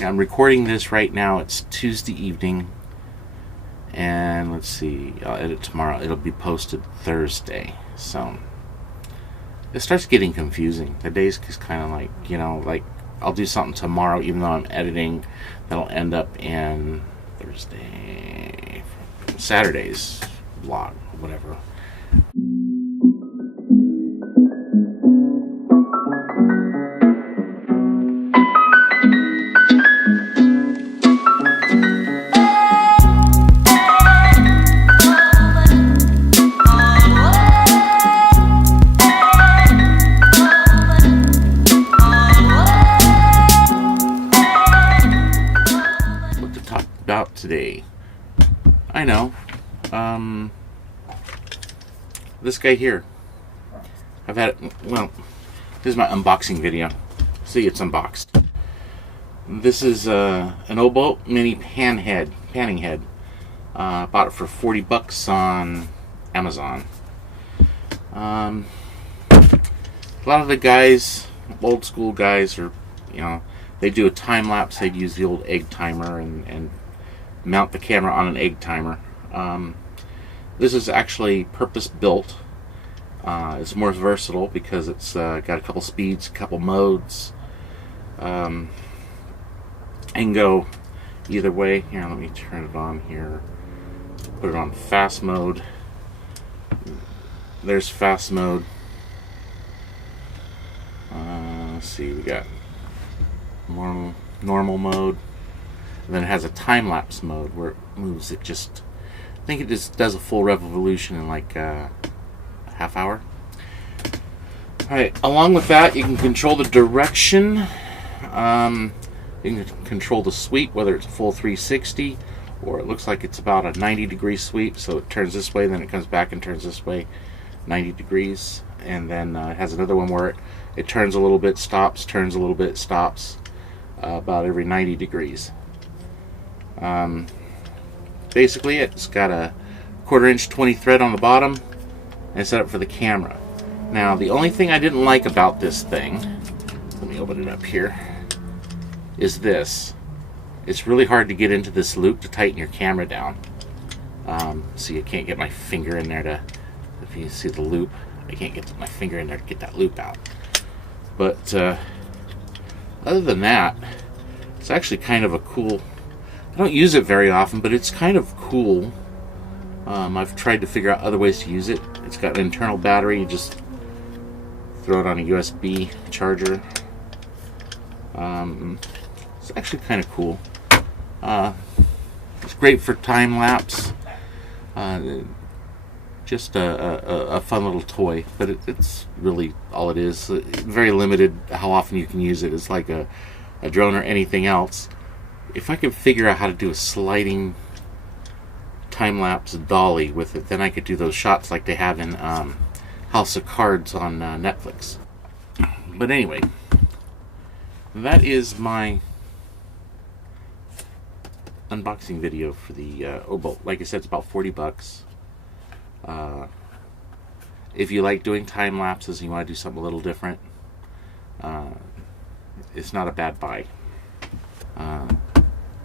I'm recording this right now. It's Tuesday evening, and let's see, I'll edit tomorrow. It'll be posted Thursday, so it starts getting confusing. The days is kind of like, like I'll do something tomorrow even though I'm editing. That'll end up in Saturday's vlog, whatever. About today, I know, this guy here, I've had it, well, this is my unboxing video. See, it's unboxed. This is an Obolt mini panning head. Bought it for $40 on Amazon. A lot of the guys, old school guys, are, they do a time lapse. They'd use the old egg timer and mount the camera on an egg timer. This is actually purpose built. It's more versatile because it's got a couple speeds, a couple modes. And go either way. Here, let me turn it on here. Put it on fast mode. There's fast mode. Let's see, we got normal mode. And then it has a time-lapse mode where it moves. I think it just does a full revolution in like a half hour. Alright, along with that, you can control the direction. You can control the sweep, whether it's a full 360 or it looks like it's about a 90-degree sweep. So it turns this way, then it comes back and turns this way 90 degrees. And then it has another one where it turns a little bit, stops, turns a little bit, stops, about every 90 degrees. Basically it's got a 1/4 inch 20 thread on the bottom and set up for the camera. Now the only thing I didn't like about this thing, let me open it up here, is this. It's really hard to get into this loop to tighten your camera down. See, I can't get my finger in there if you see the loop, I can't get my finger in there to get that loop out. But other than that, it's actually kind of a cool, I don't use it very often, but it's kind of cool. I've tried to figure out other ways to use it. It's got an internal battery. You just throw it on a USB charger. It's actually kind of cool. It's great for time lapse. Just a fun little toy, but it's really all it is. Very limited how often you can use it. It's like a drone or anything else. If I could figure out how to do a sliding time-lapse dolly with it, then I could do those shots like they have in House of Cards on Netflix. But anyway, that is my unboxing video for the Obolt. Like I said, it's about $40. If you like doing time lapses and you want to do something a little different, it's not a bad buy.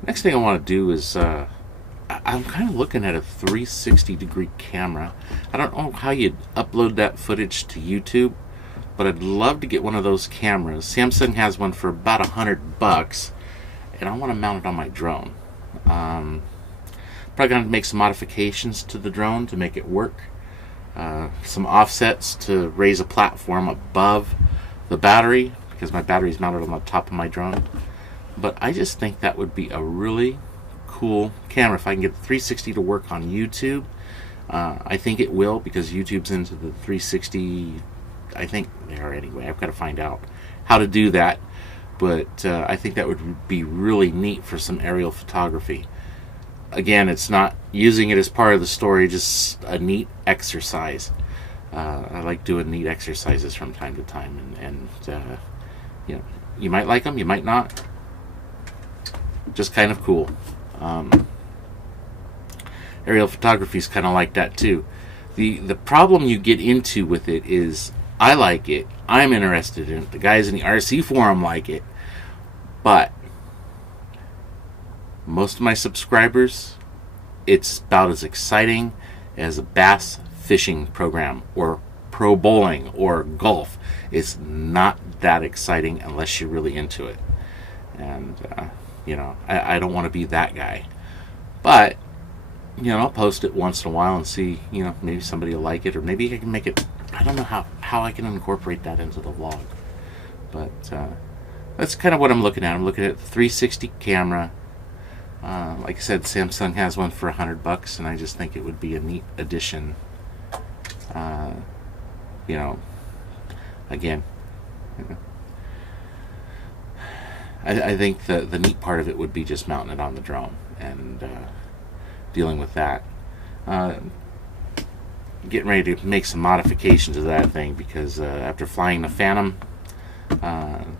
Next thing I want to do is I'm kind of looking at a 360-degree camera. I don't know how you'd upload that footage to YouTube, but I'd love to get one of those cameras. Samsung has one for about $100, and I want to mount it on my drone. Probably going to make some modifications to the drone to make it work. Some offsets to raise a platform above the battery, because my battery is mounted on the top of my drone. But I just think that would be a really cool camera if I can get the 360 to work on YouTube. I think it will, because YouTube's into the 360. I think they are anyway. I've got to find out how to do that. But I think that would be really neat for some aerial photography. Again, it's not using it as part of the story, just a neat exercise. I like doing neat exercises from time to time, and you might like them, you might not. Just kind of cool. Aerial photography is kind of like that too. The problem you get into with it is, I like it, I'm interested in it, the guys in the RC forum like it, but most of my subscribers, it's about as exciting as a bass fishing program or pro bowling or golf. It's not that exciting unless you're really into it. And, I don't want to be that guy. But, I'll post it once in a while and see, maybe somebody will like it, or maybe I can make it. I don't know how I can incorporate that into the vlog. But that's kind of what I'm looking at. I'm looking at the 360 camera. Like I said, Samsung has one for $100, and I just think it would be a neat addition. Again, I think the neat part of it would be just mounting it on the drone and dealing with that. Getting ready to make some modifications to that thing, because after flying the Phantom,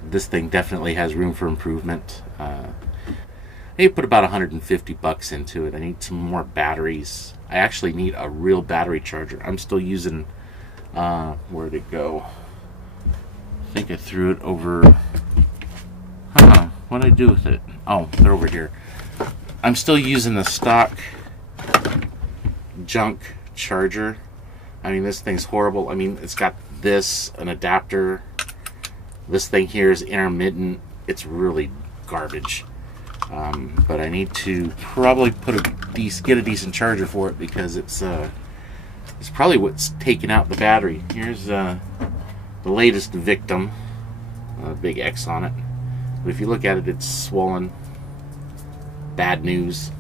this thing definitely has room for improvement. I need to put about $150 into it. I need some more batteries. I actually need a real battery charger. I'm still using, where'd it go? I think I threw it over. What did I do with it? Oh, they're over here. I'm still using the stock junk charger. I mean, this thing's horrible. I mean, it's got an adapter. This thing here is intermittent. It's really garbage. But I need to probably get a decent charger for it, because it's probably what's taking out the battery. Here's the latest victim, a big X on it. But if you look at it, it's swollen. Bad news.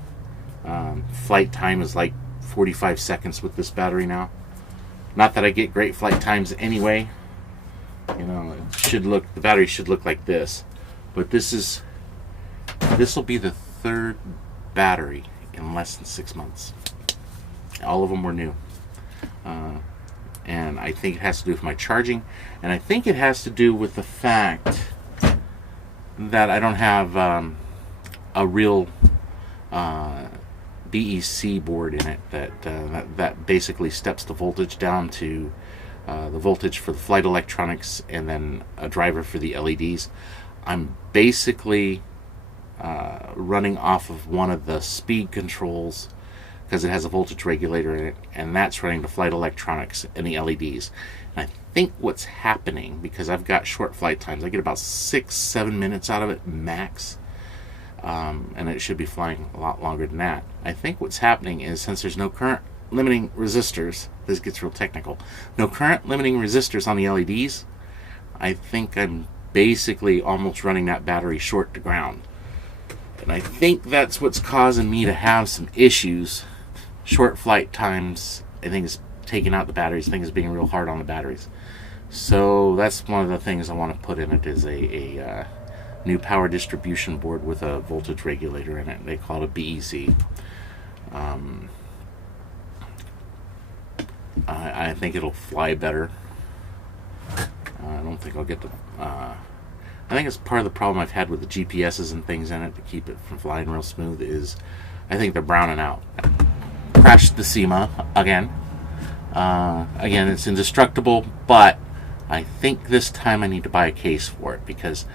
Flight time is like 45 seconds with this battery now. Not that I get great flight times anyway. The battery should look like this. But this will be the third battery in less than 6 months. All of them were new. And I think it has to do with my charging. And I think it has to do with the fact that I don't have a real BEC board in it that basically steps the voltage down to the voltage for the flight electronics, and then a driver for the LEDs. I'm basically running off of one of the speed controls, because it has a voltage regulator in it, and that's running the flight electronics and the LEDs. And I think what's happening, because I've got short flight times, I get about 6-7 minutes out of it max, and it should be flying a lot longer than that. I think what's happening is, since there's no current limiting resistors, this gets real technical, no current limiting resistors on the LEDs, I think I'm basically almost running that battery short to ground. And I think that's what's causing me to have some issues. Short flight times, I think, is taking out the batteries. I think it's being real hard on the batteries. So that's one of the things I want to put in it, is a new power distribution board with a voltage regulator in it. They call it a BEC. I think it'll fly better. I don't think I'll get to... I think it's part of the problem I've had with the GPSs and things in it to keep it from flying real smooth, is I think they're browning out. Crashed the SEMA again. Again, it's indestructible, but I think this time I need to buy a case for it, because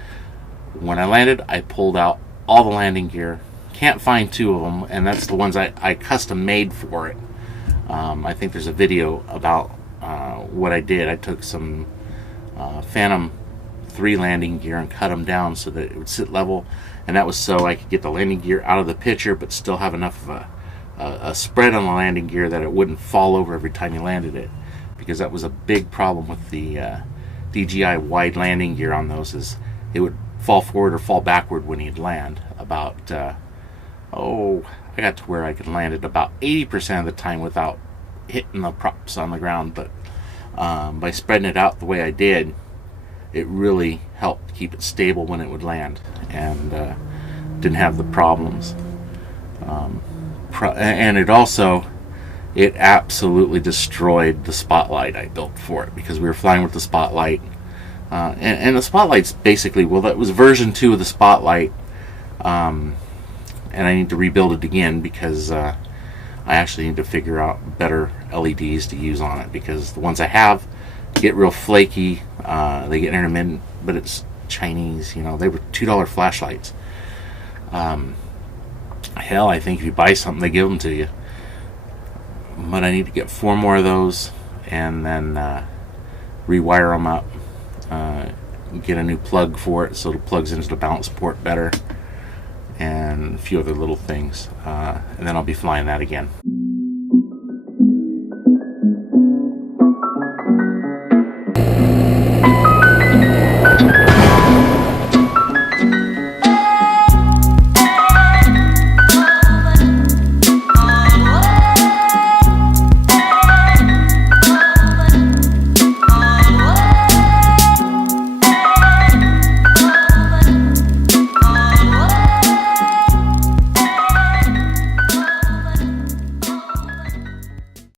when I landed, I pulled out all the landing gear. Can't find 2 of them, and that's the ones I custom made for it. I think there's a video about what I did. I took some Phantom 3 landing gear and cut them down so that it would sit level, and that was so I could get the landing gear out of the picture but still have enough of a spread on the landing gear that it wouldn't fall over every time you landed it, because that was a big problem with the DJI wide landing gear on those, is it would fall forward or fall backward when you'd land. About I got to where I could land it about 80% of the time without hitting the props on the ground, but by spreading it out the way I did, it really helped keep it stable when it would land, and didn't have the problems. And it absolutely destroyed the spotlight I built for it, because we were flying with the spotlight, and the spotlight's basically, well, that was version 2 of the spotlight, and I need to rebuild it again, because I actually need to figure out better LEDs to use on it, because the ones I have get real flaky, they get intermittent, but it's Chinese, they were $2 flashlights. Hell, I think if you buy something, they give them to you. But I need to get 4 more of those and then rewire them up. Get a new plug for it so it plugs into the balance port better, and a few other little things. And then I'll be flying that again.